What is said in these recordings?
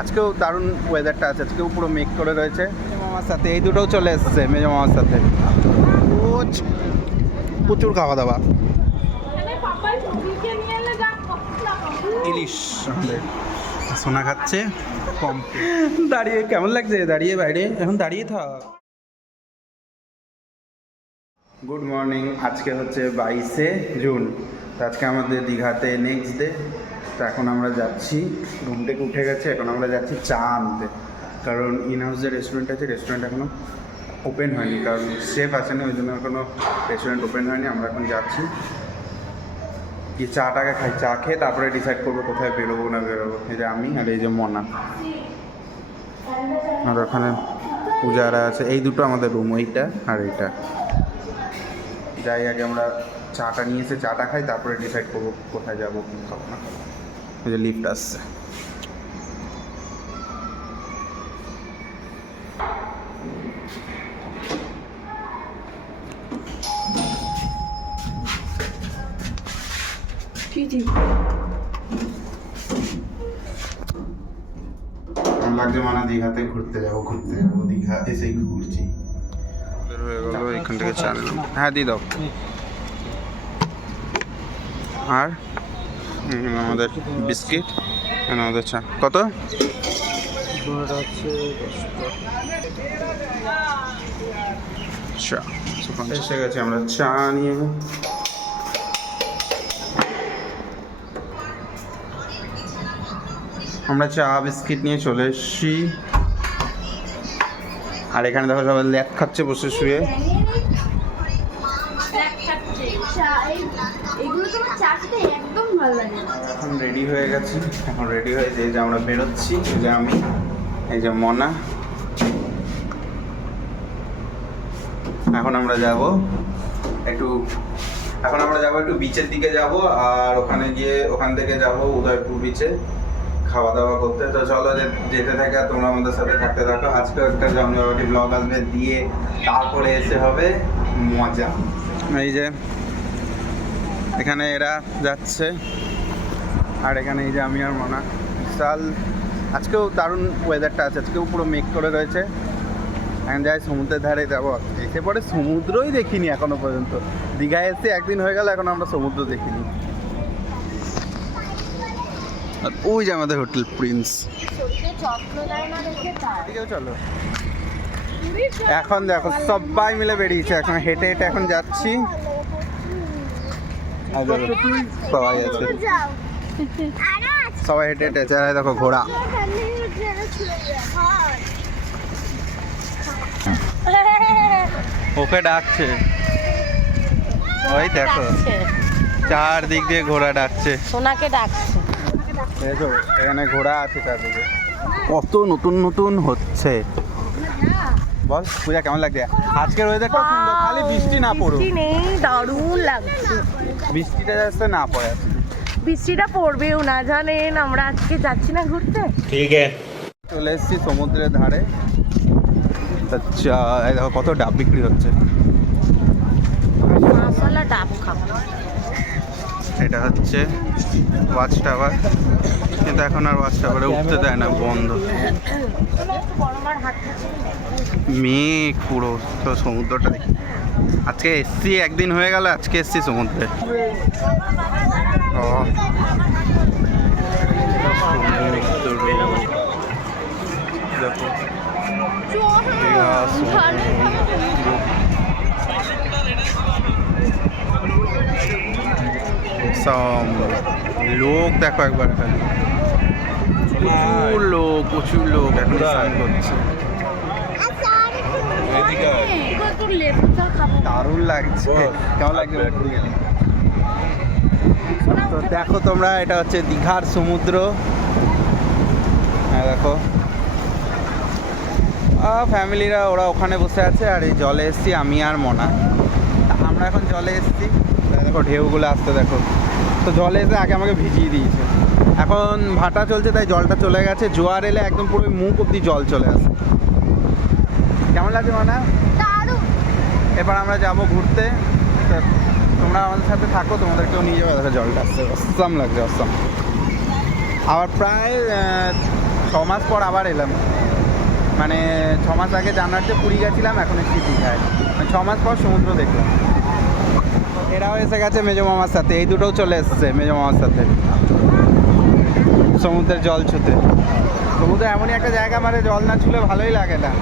আজকেও দারুণ ওয়েদারটা আছে, আজকেও পুরো মেঘ করে রয়েছে। মামার সাথে এই দুটোও চলে এসছে, মেজো মামার সাথে প্রচুর খাওয়া দাওয়া। ইলিশ সোনা খাচ্ছে কম। দাঁড়িয়ে কেমন লাগছে? দাঁড়িয়ে বাইরে এখন দাঁড়িয়ে থাক। গুড মর্নিং, আজকে হচ্ছে 22শে জুন। তো আজকে আমাদের দীঘাতে নেক্সট ডে। তো এখন আমরা যাচ্ছি, ঘুম থেকে উঠে গেছে, এখন আমরা যাচ্ছি চা আনতে। কারণ ইন হাউস যে রেস্টুরেন্ট আছে, রেস্টুরেন্ট এখনও ওপেন হয়নি, কারণ সেফ আসেনি, ওই জন্য এখনও রেস্টুরেন্ট ওপেন হয়নি। আমরা এখন যাচ্ছি কি চাটাকে খাই, চা খেয়ে তারপরে ডিসাইড করবো কোথায় বেরোবো না বেরোবো। এই যে আমি আর এই যে মনা, আর ওখানে পূজারা আছে। এই দুটো আমাদের রুম, এইটা আর এইটা। যাই আগে আমরা চাটা নিয়ে এসে চাটা খাই, তারপরে ডিসাইড করবো কোথায় যাবো কি খাবো না। ওই যে লিফট আসছে। লাগছে মানে দীঘাতে ঘুরতে যাবো দীঘা এসেই ঘুরছি। হয়ে গেলো এখান থেকে চা নিলাম। হ্যাঁ দিয়ে দাও। আর আমাদের বিস্কিট, আমাদের চা কত? চা এসে গেছে, আমরা চা নিয়ে আমরা চা বিস্কিট নিয়ে চলে এসেছি। আর এখানে দেখো সবাই ল্যাপ খাচ্ছে বসে শুয়ে। এখন রেডি হয়ে গেছি, এখন রেডি হয়ে যে আমরা বেরোচ্ছি। এই যে আমি, এই যে মনা। এখন আমরা যাব একটু বিচের দিকে যাব, আর ওখানে গিয়ে ওখান থেকে যাব উদয়পুর বিচে খাওয়া দাওয়া করতে। তো চলো যেতে থাকে, আর তোমরা আমাদের সাথে থাকতে থাকো। আজকেও একটা জমজমাটি ব্লগ আসবে, দিয়ে তারপরে এসে হবে মজা। এই যে এখানে এরা যাচ্ছে, আর এখানে এই যে আমি আর মনা। বিশাল আজকেও দারুণ ওয়েদারটা আছে, আজকেও পুরো মেঘ করে রয়েছে। এখন যাই সমুদ্রের ধারে যাবো। এসে পরে সমুদ্রই দেখিনি এখনো পর্যন্ত। দীঘায় এসে একদিন হয়ে গেল, এখন আমরা সমুদ্র দেখিনি। আর ওই যে আমাদের হোটেল প্রিন্স। চলো এখন দেখো সবাই মিলে বেরিয়েছে, এখন হেঁটে হেঁটে এখন যাচ্ছি। সবাই আছে, সবাই হেঁটে হেঁটে আছে। দেখো ঘোড়া, ওকে ডাকছে। ওই দেখো চারদিক দিয়ে ঘোড়া ডাকছে, সোনাকে ডাকছে। এখানে ঘোড়া আছে চারদিকে, কত নতুন নতুন হচ্ছে। বল পূজা কেমন লাগছে? আজকের ওয়েদারটা সুন্দর, খালি বৃষ্টি না পড়ুক। বৃষ্টি নেই, দারুণ লাগছে। বৃষ্টিটা যাচ্ছে না পড়ে, বৃষ্টিটা পড়বেও না জানেন। আমরা আজকে যাচ্ছি না ঘুরতে, ঠিক আছে। চলে এসেছি সমুদ্রের ধারে। আচ্ছা এই দেখো কত ডাব বিক্রি হচ্ছে। মাসালা ডাব খাবো। এটা হচ্ছে ওয়াচ টাওয়ার, কিন্তু এখন আর ওয়াচ টাওয়ারে উঠতে দেয় না, বন্ধ। মেঘ পুরো, তো সমুদ্রটা দেখি। আজকে এসছি, একদিন হয়ে গেল আজকে এসছি সমুদ্রে। দেখো লোক দেখো একবার, খালি প্রচুর লোক এখন স্নান করছে। দারুণ লাগছে, কেমন লাগছে? তো দেখো তোমরা, এটা হচ্ছে দীঘার সমুদ্র। হ্যাঁ দেখো ফ্যামিলিরা ওরা ওখানে বসে আছে, আর এই জলে এসছি আমি আর মনা। আমরা এখন জলে এসছি, দেখো ঢেউগুলো আসতে দেখো। তো জলে এসে আগে আমাকে ভিজিয়ে দিয়েছে, এখন ভাটা চলছে তাই জলটা চলে গেছে। জোয়ার এলে একদম পুরো মুখ অব্দি জল চলে আসে। কেমন লাগছে মনা? এবার আমরা যাবো ঘুরতে, তোমরা আমাদের সাথে থাকো, তোমাদেরকেও নিয়ে যাবো। দেখো জলটা আসছে, অসাম লাগছে, অসাম। আবার প্রায় 6 মাস পর আবার এলাম, মানে 6 মাস আগে জানুয়ারিতে পুরী গেছিলাম, এখন এসেছি দীঘায়, মানে 6 মাস পর সমুদ্র দেখলাম। এরাও এসে গেছে মেজো মামার সাথে, এই দুটোও চলে এসছে মেজো মামার সাথে সমুদ্রের জল ছুতে। সমুদ্র এমনই একটা জায়গা, মানে জল না ছুলে ভালোই লাগে না।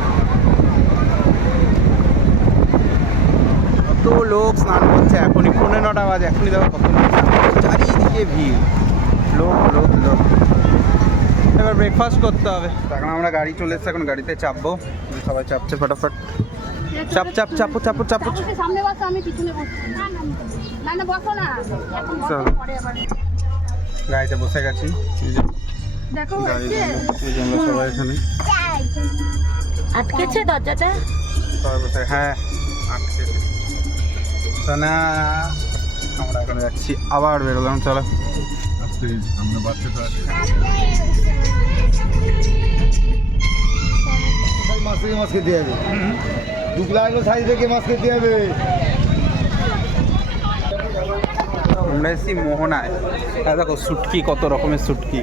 কত লোক স্নান করছে, এখনই 9:30 বাজে, এখনই দেখো কত লোক স্নান করছে, চারিদিকে ভিড়, লোক লোক লোক। এবার ব্রেকফাস্ট করতে হবে। এখন আমরা গাড়ি চলে এসছে, এখন গাড়িতে চাপবো, সবাই চাপছে ফটাফট, চাপ চাপ চাপো চাপো চাপো। সামনে বসো, আমি পিছনে বসছি। না না বসো না, এখন বসো, পরে আবার গাড়িতে বসে গেছি, এই যে দেখো গাড়ি, হচ্ছে এই যে আমরা সবাই এখানে আটকেছে দরজাটা। সবাই বসে, হ্যাঁ আটকে সোনা। আমরা এখন যাচ্ছি, আবার বেরোলাম, চলো। আমরা বাচ্চাটা আছে মাছ থেকে মাছ খেতে হবে, দুগলা এগুলো সাইজ থেকে মাছ খেতে হবে। আমরা এসেছি মোহনায়, দেখো শুটকি, কত রকমের শুটকি।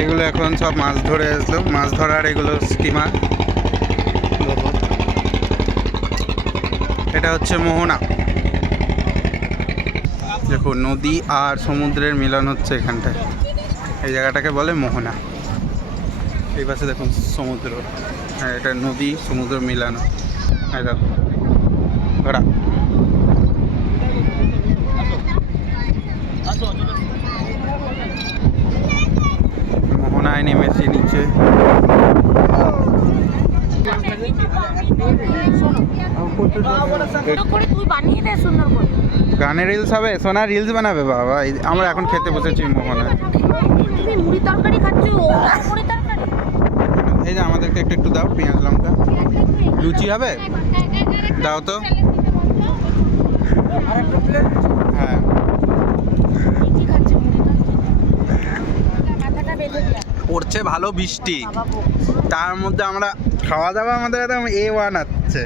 এগুলো এখন সব মাছ ধরে আসলো, মাছ ধরার এগুলো স্টিমার। এটা হচ্ছে মোহনা, দেখো নদী আর সমুদ্রের মিলন হচ্ছে এখানটায়, এই জায়গাটাকে বলে মোহনা। এই পাশে দেখুন সমুদ্র, হ্যাঁ এটা নদী সমুদ্র মিলানো। হ্যাঁ দেখো ঘোড়া, মোহনায় নেমেছি নিচে। করে তুই বানিয়ে দে সুন্দর করে। গানে রিলস হবে, সোনা রিলস বানাবে বাবা। আমরা এখন খেতে বসেছি মোহনায়। তুমি মুড়ি তরকারি খাচ্ছ, মুড়ি তরকারি। এই যে আমাদেরকে একটু একটু দাও, পেঁয়াজ লঙ্কা। লুচি হবে, দাও তো। হ্যাঁ কি খাচ্ছে মুড়ি তরকারি? মাথাটা বেঁধে দিয়া পড়ছে ভালো বৃষ্টি, তার মধ্যে আমরা খাওয়া দাওয়া আমাদের একদম A1 আছে।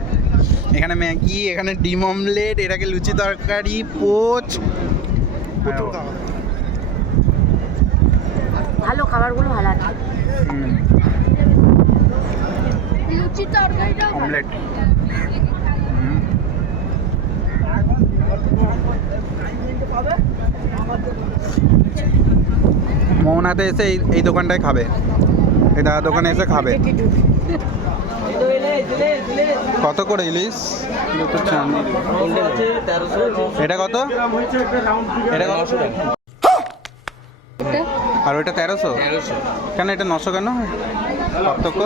এখানে ম্যাগি, এখানে ডিম অমলেট, এটাকে লুচি তরকারি, পোচ, প্রচুর খাওয়া দাওয়া। ভালো খাবারগুলো ভালো আছে। লুচি তরকারিটাও ভালো। অমলেট, মোহনাতে এসে এই দোকানটায় খাবে, এটা দোকানে এসে খাবে। কত করে ইলিশ? এটা কত? এটা কত? আর ওইটা 1300? কেন এটা 900 কেন? পার্থক্য?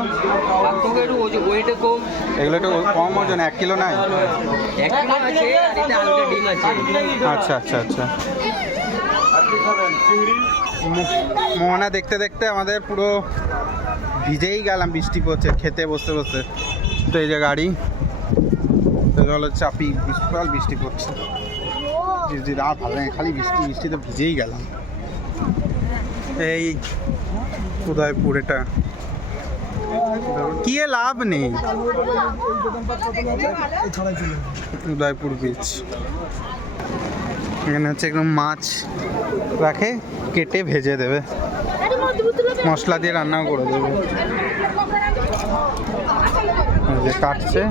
এগুলো একটু কম ওজন, 1 কিলো নাই? আচ্ছা আচ্ছা আচ্ছা। মোহনা দেখতে দেখতে আমাদের পুরো ভিজেই গেলাম, বৃষ্টি পড়ছে খেতে বসতে বসতে। তো এই যে গাড়ি, তো চলো চাপি, বিশাল বৃষ্টি পড়ছে, আর ভালো লাগে, খালি বৃষ্টি বৃষ্টি, তো ভিজেই গেলাম। এই উদয়পুর, এটা কি লাভ নেই, উদয়পুর বিচ। এখানে হচ্ছে একদম মাছ রাখে, কেটে ভেজে দেবে, মশলা দিয়ে রান্নাও করে দেবে। যে কাটছে,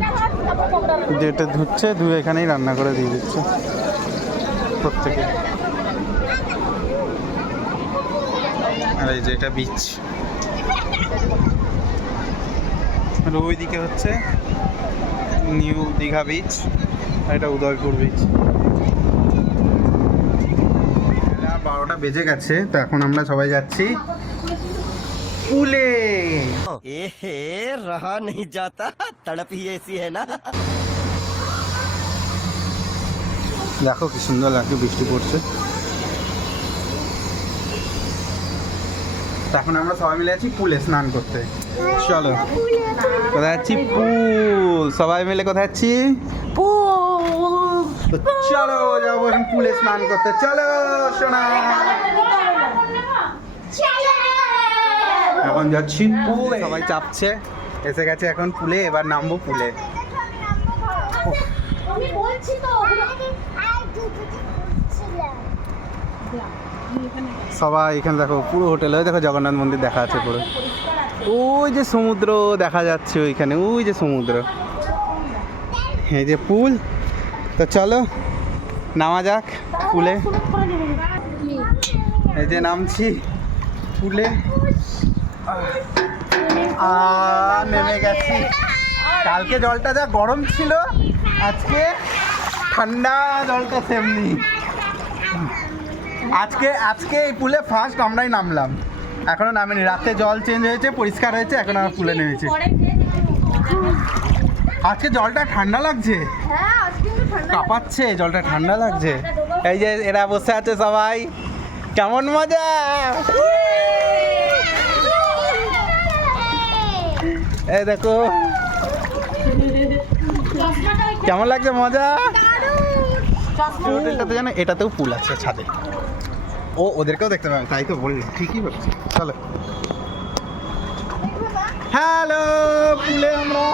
যেটা ধুচ্ছে, ধুয়ে এখানেই রান্না করে দিয়ে দিচ্ছে প্রত্যেকে। আর এই যে এটা বিচ, আর ওইদিকে হচ্ছে নিউ দীঘা বিচ, আর এটা উদয়পুর বিচ। 12টা বেজে গেছে, তো এখন আমরা সবাই যাচ্ছি পুলে। एहे रहा नहीं जाता, तड़प ही ऐसी है ना। দেখো কি সুন্দর লাগছে, বৃষ্টি পড়ছে। তো এখন আমরা সবাই মিলে আছি পুলে স্নান করতে। চলো, কোথায় যাচ্ছি? পুল। সবাই মিলে কোথায় যাচ্ছি? তো চলো যাবো এখন পুলে স্নান করতে, চলো সোনা। এখন যাচ্ছি পুলে, সবাই চাপছে, এসে গেছে এখন পুলে, এবার নামবো পুলে। আমি বলছি তো সবাই এখানে দেখো পুরো হোটেলে দেখো জগন্নাথ মন্দির দেখা যাচ্ছে পুরো। ওই যে সমুদ্র দেখা যাচ্ছে ওইখানে, ওই যে সমুদ্র, এই যে পুল। তো চলো নামা যাক পুলে। এই যে নামছি পুলে, নেমে গেছি। কালকে জলটা যা গরম ছিল, আজকে ঠান্ডা জলটা সেমনি। আজকে এই পুলে ফার্স্ট আমরাই নামলাম, এখনো নামেনি। রাতে জল চেঞ্জ হয়েছে, পরিষ্কার হয়েছে, এখন আমরা পুলে নেমেছি। আজকে জলটা ঠান্ডা লাগছে, কাঁপাচ্ছে, জলটা ঠান্ডা লাগছে। এই যে এরা বসে আছে সবাই, কেমন মজা। এই দেখো কেমন লাগছে, মজা। হোটেলটাতে জানো এটাতেও পুল আছে ছাদে, ওদেরকেও দেখতে পাবে, তাই তো বললি, ঠিকই বলছি। চলো, হ্যালো পুলে আমরা।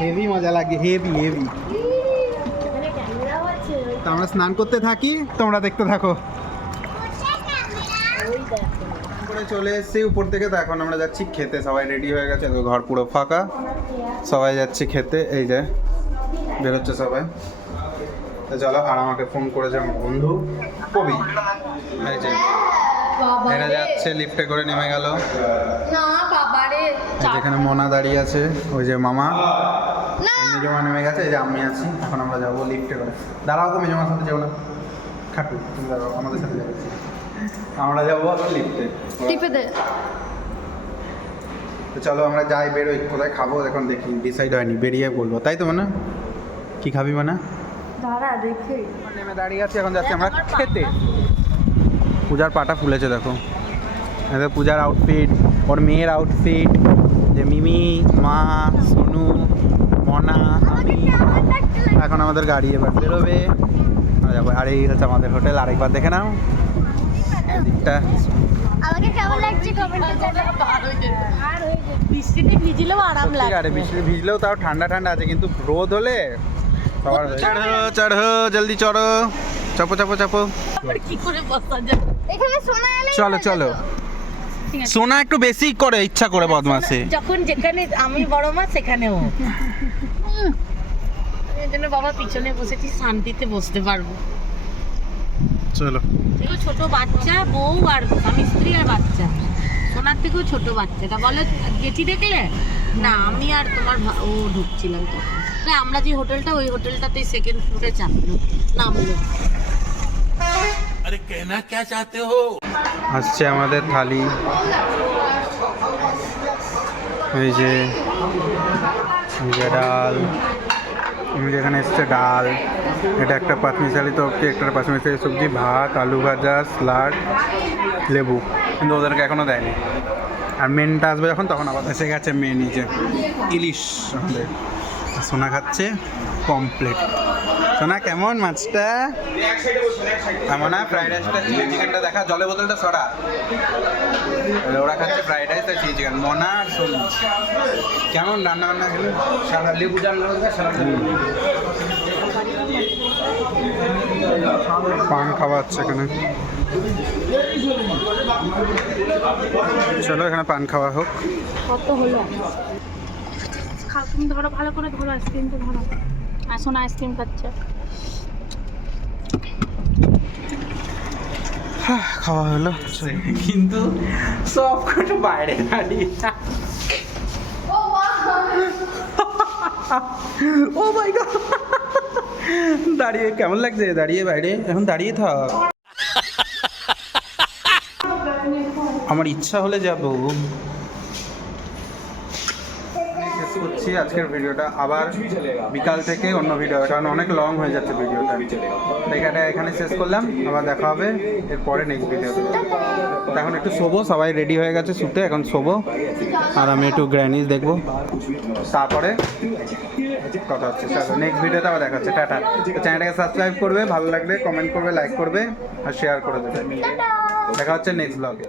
হেভি মজা লাগে, হেভি হেভি। তো আমরা স্নান করতে থাকি, তোমরা দেখতে থাকো। করে চলে এসেছি উপর থেকে। তো এখন আমরা যাচ্ছি খেতে, সবাই রেডি হয়ে গেছে, তো ঘর পুরো ফাঁকা, সবাই যাচ্ছি খেতে। এই যে বেরোচ্ছে সবাই। তো চলো, আর আমাকে ফোন করেছে আমার বন্ধু কবি, এই যে এরা যাচ্ছে, লিফটে করে নেমে গেল। যেখানে মনা দাঁড়িয়ে আছে, ওই যে মামা, মেজমা নেমে গেছে, এই যে আমি আছি। এখন আমরা যাবো লিফটে করে। দাঁড়াও তো, মেজমার সাথে যাবো না, খাটু তুমি দাঁড়াও, আমাদের সাথে যাবে। আমরা যাবো লিফটে। তো চলো আমরা যাই, বেরোই। কোথায় খাবো এখন দেখি, ডিসাইড হয়নি, বেরিয়ে বলবো। তাই তো মানে কি খাবি মানে? নেমে দাঁড়িয়ে আছি, এখন যাচ্ছি আমরা খেতে। পূজার পাটা ফুলেছে দেখো, এদের পূজার আউটফিট, ওর মেয়ের আউটফিট, যে মিমি, মা, সোনু, মনা, আমি। এখন আমাদের গাড়ি এবার বেরোবে, আমরা যাবো। আর এই হচ্ছে আমাদের হোটেল, আরেকবার দেখে নাও দিকটা। আমাকে কেমন লাগছে কমেন্টে জানাও। বৃষ্টিতে ভিজলেও আরাম লাগে। আরে বৃষ্টিতে ভিজলেও তাও ঠান্ডা ঠান্ডা আছে, কিন্তু রোদ হলে সবার চড়ো চড়ো, জলদি চড়ো, চাপো চাপো চাপো। কি করে বসা যায় এখানে? সোনা এলে চলো চলো, সোনা একটু বেশি করে ইচ্ছা করে বদমাসে। যখন যেখানে আমি বড় মা সেখানেও এই জন্য বাবা পিছনে বসেছি, শান্তিতে বসতে পারবো। চলো, দেখো ছোট বাচ্চা, বউ আর স্বামী স্ত্রী আর বাচ্চা, সোনার থেকেও ছোট বাচ্চাটা বলে জেঠি দেখলে না, আমি আর তোমার ও ঢুকছিলাম তখন। না, আমরা যে হোটেলটা, ওই হোটেলটাতেই সেকেন্ড ফ্লোরে চাপলো, নামলো। अरे कहना क्या चाहते हो? আসছে আমাদের থালি। এই যে ডাল, যেখানে এসছে ডাল, এটা একটা পাঁচমিশালি তরকারি, একটা পাঁচমিশালি সবজি, ভাত, আলু ভাজা, স্যালাড, লেবু, কিন্তু ওদেরকে এখনও দেয়নি। আর মেনটা আসবে যখন, তখন আবার এসে গেছে মেন, নিচে ইলিশ আমাদের। সোনা খাচ্ছে কমপ্লিট। সোনা কেমন মাছটা? এমন না, ফ্রাইড রাইসটা, চিলি চিকেনটা দেখা, জলের বোতলটা সরা। ওরা খাচ্ছে ফ্রাইড রাইস আর চিলি চিকেন। মনা আর সোনা কেমন রান্না বান্না হলো? সারা লেবু জাল পান খাওয়া হচ্ছে এখানে। চলো এখানে পান খাওয়া হোক। কত হলো? খাও তুমি, ধরো ভালো করে ধরো, আইসক্রিমটা ধরো। আসুন, আইসক্রিম খাচ্ছে। খাওয়া হলো, কিন্তু সব কটা বাইরে দাঁড়িয়ে। ও মাই গড, দাঁড়িয়ে কেমন লাগছে? দাঁড়িয়ে বাইরে, এখন দাঁড়িয়ে থাক। আমার ইচ্ছা হলে যাবো। শেষ করছি আজকের ভিডিওটা, আবার বিকাল থেকে অন্য ভিডিও, কারণ অনেক লং হয়ে যাচ্ছে ভিডিওটা। এখানে শেষ করলাম, আবার দেখা হবে এরপরে নেক্সট ভিডিওতে। এখন একটু শোবো, সবাই রেডি হয়ে গেছে শুতে, এখন শোবো। আর আমি একটু গ্র্যানিজ দেখবো, তারপরে কথা হচ্ছে। চলো নেক্সট ভিডিওতে আবার দেখা হচ্ছে। টাটা। চ্যানেলটাকে সাবস্ক্রাইব করবে, ভালো লাগলে কমেন্ট করবে, লাইক করবে আর শেয়ার করে দেবে। দেখা হচ্ছে নেক্সট ব্লগে।